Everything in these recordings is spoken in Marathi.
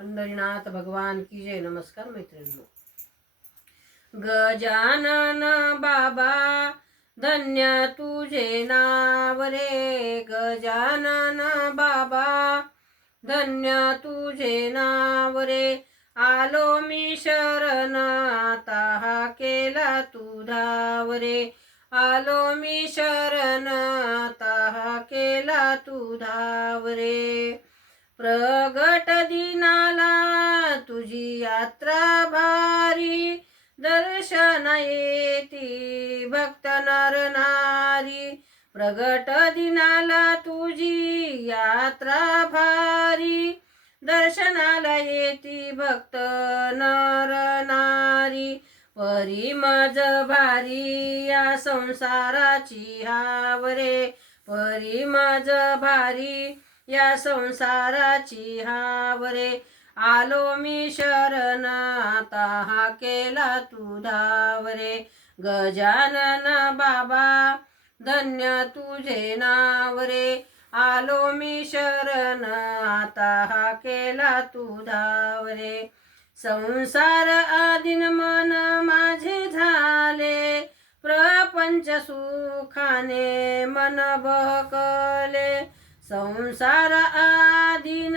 पंढरीनाथ भगवान की जय. नमस्कार मैत्रिणींनो. गजानन बाबा धन्य तुझे नाव रे. गजानन बाबा धन्य तुझे नाव रे. आलो मी शरण आता हा केला तू धाव रे. आलो मी शरण आता हा केला तू धाव रे. प्रगट दिनाला तुझी यात्रा भारी. दर्शन येती भक्त नर नारी. प्रगट दिनाला तुझी यात्रा भारी. दर्शनाला येती भक्त नर नारी. परी मज भारी या संसाराची हाव रे. परी मज भारी या संसाराची हाव रे. आलो मी शरण आता हा केला तू धाव रे. गजानन बाबा धन्य तुझे नाव रे. आलो मी शरण आता हा केला तू धाव रे. संसार आदिन मन माझे झाले. प्रपंच सुखाने मन बहकले. संसार आदिन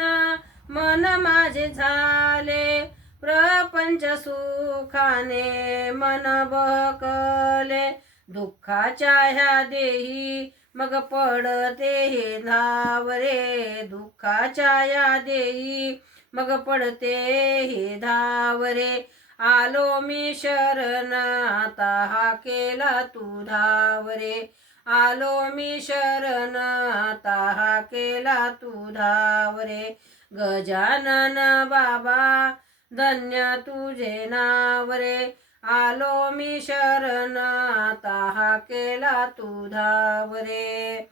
मन माझे झाले. प्रपंच सुखाने मन बहकले. दुःखाच्या ह्या देही मग पडते हे धाव रे. दुःखाच्या या देही मग पडते हे धाव रे. आलो मी शरण आता हा केला तू धाव रे. आलो मी शरण आता हा केला तू धाव रे. गजानन बाबा धन्य तुझे नाव रे. आलो मी शरण आता हा केला तू धाव रे.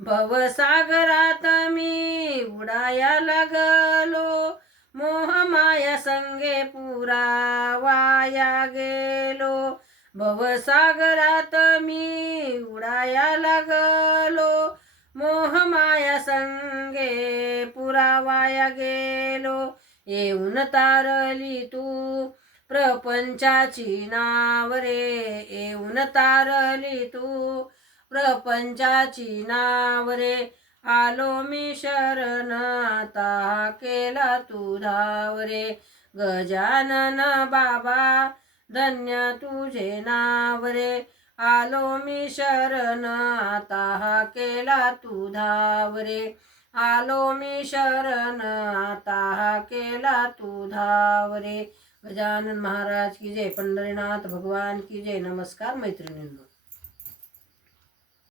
भवसागरात मी उडाया लागलो. मोहमाया संगे पुरा वाया गेलो. भवसागरात मी उडाया लागलो. मोहमाया संगे पुरा वाया गेलो. येऊन तारली तू प्रपंचाची नाव रे. येऊन तारली तू प्रपंचाची नाव रे. आलो मी शरण आता केला तू धाव रे. गजानन बाबा धन्य तुझे नाव रे. आलो मी शरण आता केला तू धाव रे. आलो मी शरण आता केला तू धाव रे. गजानन महाराज की जय. पंढरीनाथ भगवान की जय. नमस्कार मैत्रिणींनो.